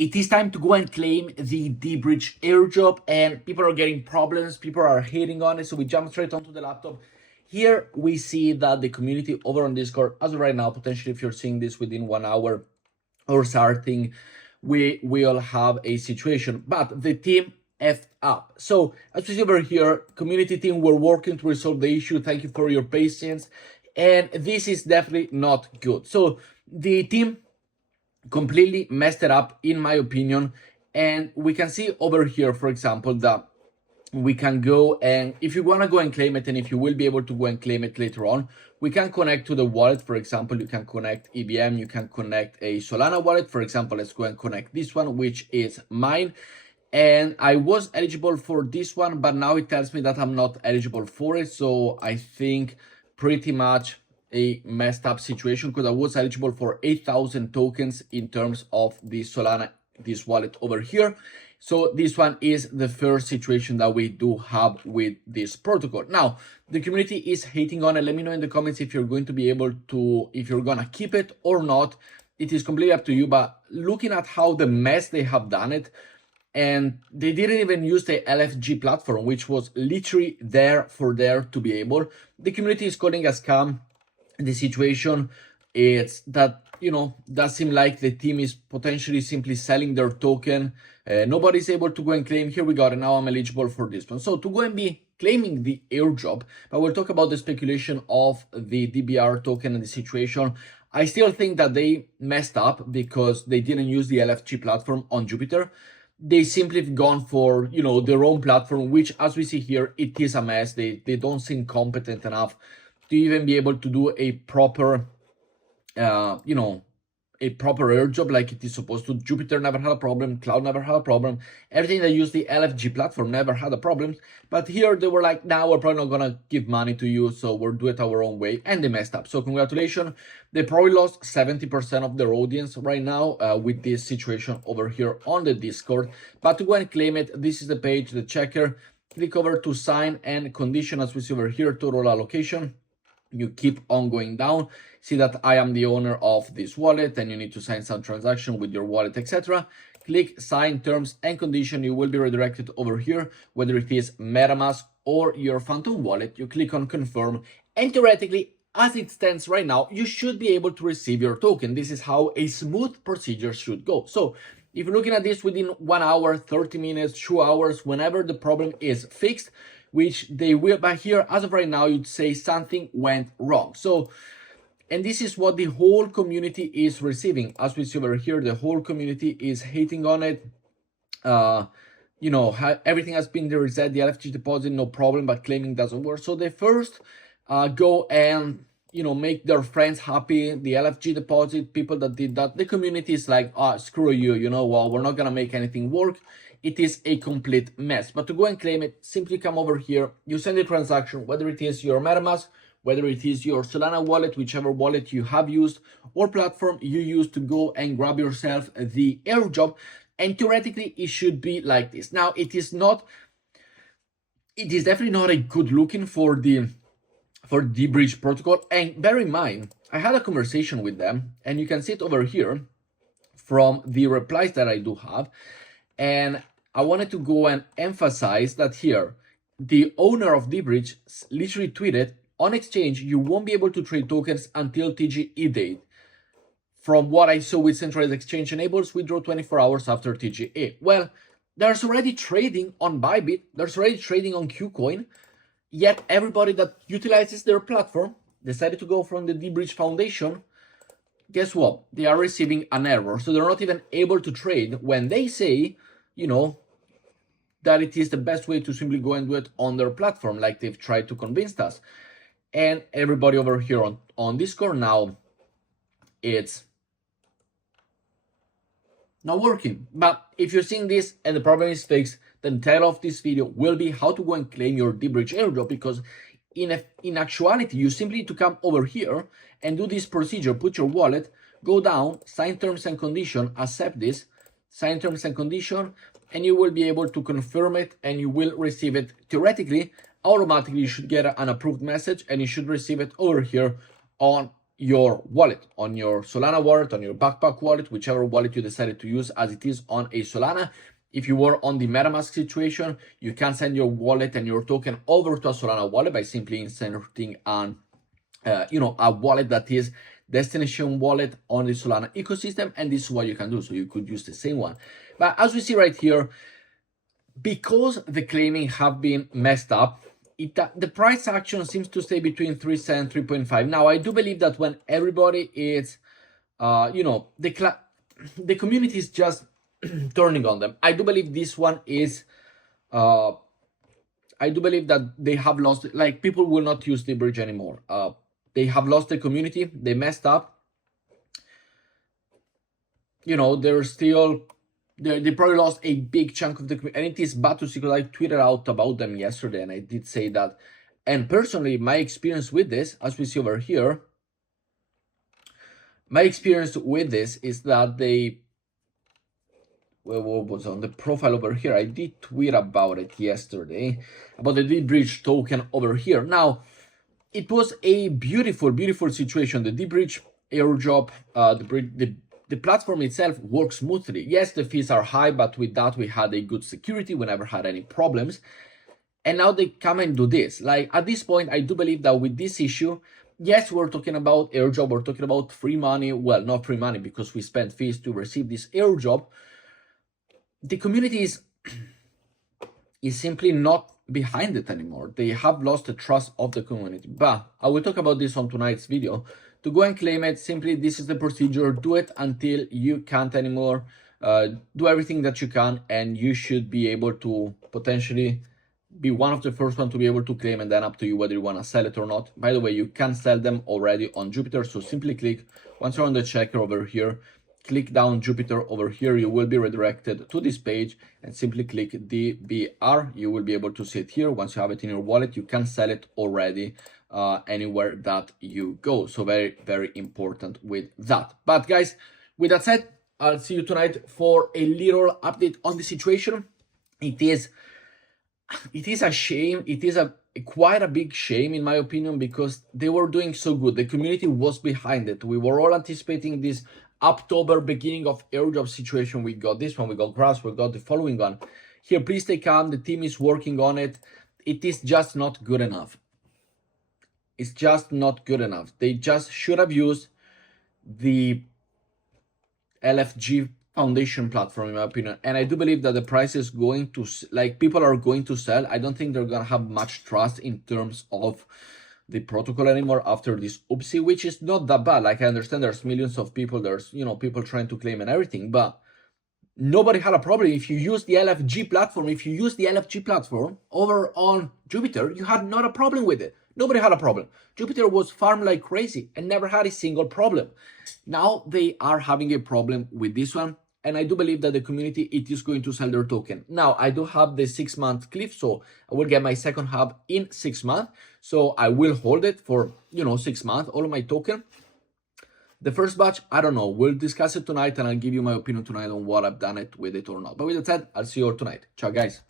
it is time to go and claim the DEBRIDGE airdrop, and people are getting problems, people are hating on it, so we jump straight onto the laptop. Here we see that the community over on Discord, as of right now, potentially if you're seeing this within 1 hour or something, we will have a situation, but the team effed up. So as we see over here, community team, we're working to resolve the issue. Thank you for your patience. And this is definitely not good. So the team completely messed it up, in my opinion. And we can see over here, for example, that we can go, and if you want to go and claim it, and if you will be able to go and claim it later on, we can connect to the wallet. For example, you can connect EBM, you can connect a Solana wallet. For example, let's go and connect this one, which is mine. And I was eligible for this one, but now it tells me that I'm not eligible for it. So I think pretty much a messed up situation, because I was eligible for 8,000 tokens in terms of the Solana, this wallet over here. So this one is the first situation that we do have with this protocol. Now, the community is hating on it. Let me know in the comments if you're going to be able to, if you're gonna keep it or not. It is completely up to you, but looking at how the mess they have done it, and they didn't even use the LFG platform, which was literally there to be able. The community is calling a scam. The situation is that, you know, does seem like the team is potentially simply selling their token. Nobody's able to go and claim. Here we got it. Now I'm eligible for this one. So to go and be claiming the airdrop, but we'll talk about the speculation of the DBR token and the situation. I still think that they messed up because they didn't use the LFG platform on Jupiter. They simply have gone for, you know, their own platform, which, as we see here, it is a mess. They don't seem competent enough to even be able to do a proper, you know, a proper airdrop like it is supposed to. Jupiter never had a problem, Cloud never had a problem, everything that used the LFG platform never had a problem. But here they were like, now we're probably not gonna give money to you, so we'll do it our own way, and they messed up. So congratulations, they probably lost 70% of their audience right now with this situation over here on the Discord. But to go and claim it, this is the page, the checker. Click over to sign and condition, as we see over here, total allocation. You keep on going down, see that I am the owner of this wallet, and you need to sign some transaction with your wallet, etc. Click sign terms and condition. You will be redirected over here, whether it is MetaMask or your Phantom wallet. You click on confirm, and theoretically, as it stands right now, you should be able to receive your token. This is how a smooth procedure should go. So if you're looking at this within 1 hour, 30 minutes, 2 hours, whenever the problem is fixed, which they will, but here, as of right now, you'd say something went wrong. So, and this is what the whole community is receiving. As we see over here, the whole community is hating on it. You know, everything has been reset, the LFG deposit, no problem, but claiming doesn't work. So they first go and, you know, make their friends happy. The LFG deposit, people that did that, the community is like, screw you, you know, well, we're not gonna make anything work. It is a complete mess. But to go and claim it, simply come over here, you send a transaction, whether it is your MetaMask, whether it is your Solana wallet, whichever wallet you have used or platform you use to go and grab yourself the airdrop. And theoretically, it should be like this. Now, it is definitely not a good looking for the DEBRIDGE protocol. And bear in mind, I had a conversation with them, and you can see it over here from the replies that I do have. And I wanted to go and emphasize that here, the owner of DEBRIDGE literally tweeted, on exchange, you won't be able to trade tokens until TGE date. From what I saw with centralized exchange enables withdraw 24 hours after TGE. Well, there's already trading on ByBit, there's already trading on KuCoin, yet everybody that utilizes their platform decided to go from the DEBRIDGE Foundation. Guess what? They are receiving an error. So they're not even able to trade when they say, you know, that it is the best way to simply go and do it on their platform, like they've tried to convince us. And everybody over here on Discord now, it's not working. But if you're seeing this and the problem is fixed, then the title of this video will be how to go and claim your DEBRIDGE airdrop, because in actuality, you simply need to come over here and do this procedure, put your wallet, go down, sign terms and condition, accept this, sign terms and condition, and you will be able to confirm it, and you will receive it theoretically automatically. You should get an approved message, and you should receive it over here on your wallet, on your Solana wallet, on your backpack wallet, whichever wallet you decided to use, as it is on a Solana. If you were on the MetaMask situation, you can send your wallet and your token over to a Solana wallet by simply inserting an, a wallet that is destination wallet on the Solana ecosystem, and this is what you can do. So you could use the same one. But as we see right here, because the claiming have been messed up, the price action seems to stay between 3 cents and 3.5. Now, I do believe that when everybody is, the community is just turning on them. I do believe this one is, I do believe that they have lost, like, people will not use the bridge anymore. They have lost the community. They messed up. They're still, they probably lost a big chunk of the community, and it is bad to see, because I tweeted out about them yesterday, and I did say that. And personally, my experience with this, as we see over here, my experience with this is that they, what was on the profile over here? I did tweet about it yesterday, about the DEBRIDGE token over here. Now, it was a beautiful, beautiful situation. The DEBRIDGE airdrop, the platform itself works smoothly. Yes, the fees are high, but with that, we had a good security. We never had any problems. And now they come and do this. Like, at this point, I do believe that with this issue, yes, we're talking about airdrop, we're talking about free money. Well, not free money, because we spent fees to receive this airdrop. The community is simply not behind it anymore. They have lost the trust of the community. But I will talk about this on tonight's video. To go and claim it, simply, this is the procedure. Do it until you can't anymore. Do everything that you can, and you should be able to potentially be one of the first one to be able to claim, and then up to you whether you want to sell it or not. By the way, you can sell them already on Jupiter, so simply click, once you're on the checker over here, click down Jupiter over here. You will be redirected to this page, and simply click DBR. You will be able to see it here. Once you have it in your wallet, you can sell it already anywhere that you go. So very, very important with that. But guys, with that said, I'll see you tonight for a little update on the situation. It is a shame. It is quite a big shame, in my opinion, because they were doing so good. The community was behind it. We were all anticipating this October beginning of airdrop situation. We got this one, we got grass, we got the following one. Here, please stay calm. The team is working on it. It is just not good enough. It's just not good enough. They just should have used the LFG foundation platform, in my opinion. And I do believe that the price is going to, like, people are going to sell. I don't think they're going to have much trust in terms of the protocol anymore after this oopsie, which is not that bad. Like, I understand there's millions of people, there's, people trying to claim and everything, but nobody had a problem. If you use the LFG platform, over on Jupiter, you had not a problem with it. Nobody had a problem. Jupiter was farmed like crazy and never had a single problem. Now they are having a problem with this one. And I do believe that the community, it is going to sell their token. Now, I do have the 6-month cliff, so I will get my second hub in 6 months. So I will hold it for, 6 months, all of my token. The first batch, I don't know. We'll discuss it tonight, and I'll give you my opinion tonight on what I've done it with it or not. But with that said, I'll see you all tonight. Ciao, guys.